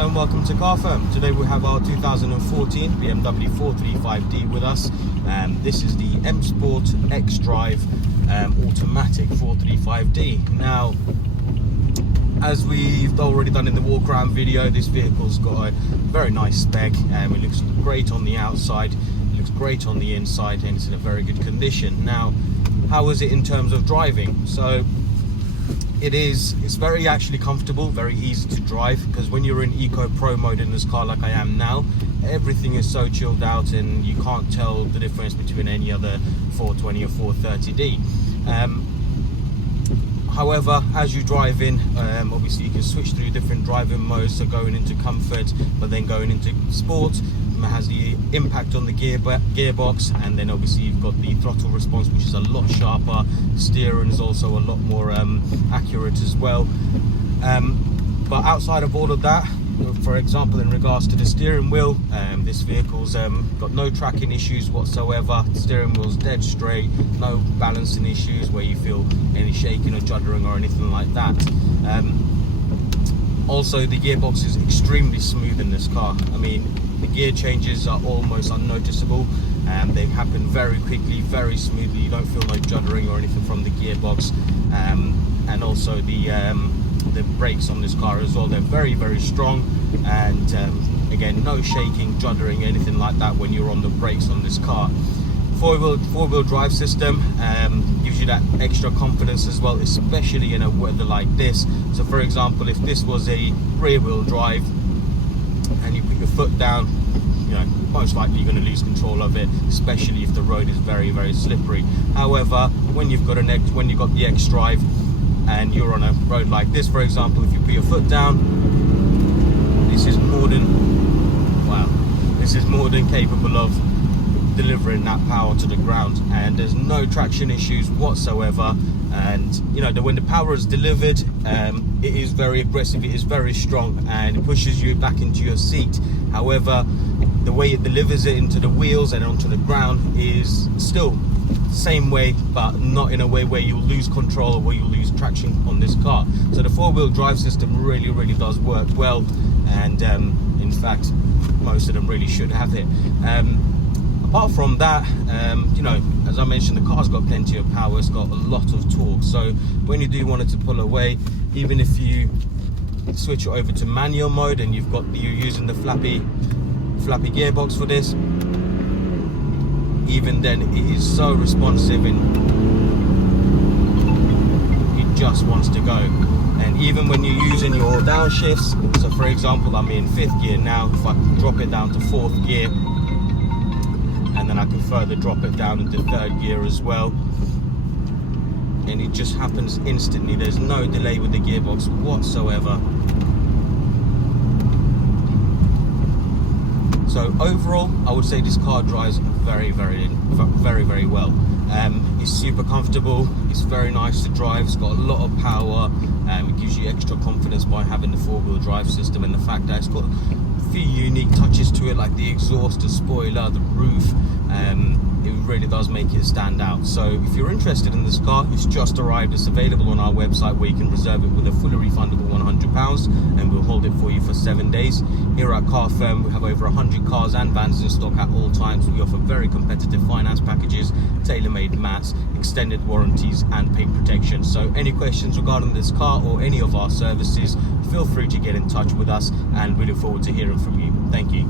Hello and welcome to Car Firm. Today we have our 2014 BMW 435D with us. This is the M Sport XDRIVE automatic 435D. Now, as we've already done in the walk around video, this vehicle's got a very nice spec. It looks great on the outside, it looks great on the inside, and it's in a very good condition. Now, how is it in terms of driving? So it's very actually comfortable, very easy to drive, because when you're in Eco Pro mode in this car like I am now, everything is so chilled out and you can't tell the difference between any other 420 or 430D. However, as you drive in, obviously you can switch through different driving modes, so going into comfort, but then going into sport has the impact on the gearbox, and then obviously you've got the throttle response, which is a lot sharper. Steering is also a lot more accurate as well. But outside of all of that, for example, in regards to the steering wheel, this vehicle's got no tracking issues whatsoever. The steering wheel's dead straight, no balancing issues where you feel any shaking or juddering or anything like that. Also, the gearbox is extremely smooth in this car. I mean, the gear changes are almost unnoticeable, and they happen very quickly, very smoothly. You don't feel no juddering or anything from the gearbox. And also the brakes on this car as well, they're very, very strong, and again, no shaking, juddering, anything like that when you're on the brakes on this car. Four-wheel drive system gives you that extra confidence as well, especially in a weather like this. So for example, if this was a rear-wheel drive and you put your foot down, you know, most likely you're going to lose control of it, especially if the road is very, very slippery. However, when you've got the XDRIVE and you're on a road like this, for example, if you put your foot down, this is more than capable of delivering that power to the ground, and there's no traction issues whatsoever. And you know, when the power is delivered, it is very aggressive, it is very strong, and it pushes you back into your seat. However, the way it delivers it into the wheels and onto the ground is still the same way, but not in a way where you'll lose control or where you'll lose traction on this car. So the four-wheel drive system really does work well, and in fact, most of them really should have it. Apart from that, you know, as I mentioned, the car's got plenty of power, it's got a lot of torque. So when you do want it to pull away, even if you switch it over to manual mode and you're using the flappy gearbox for this, even then it is so responsive and it just wants to go. And even when you're using your downshifts, so for example, I'm in 5th gear now, if I can drop it down to 4th gear, and then I can further drop it down into 3rd gear as well, and it just happens instantly. There's no delay with the gearbox whatsoever. So overall, I would say this car drives very well. It's super comfortable, it's very nice to drive, it's got a lot of power, it gives you extra confidence by having the four-wheel drive system, and the fact that it's got a few unique touches to it, like the exhaust, the spoiler, the roof. It really does make it stand out. So if you're interested in this car, it's just arrived. It's available on our website, where you can reserve it with a fully refundable £100, and we'll hold it for you for 7 days. Here at Car Firm, we have over 100 cars and vans in stock at all times. We offer very competitive finance packages, tailor-made mats, extended warranties, and paint protection. So any questions regarding this car or any of our services, feel free to get in touch with us, and we look forward to hearing from you. Thank you.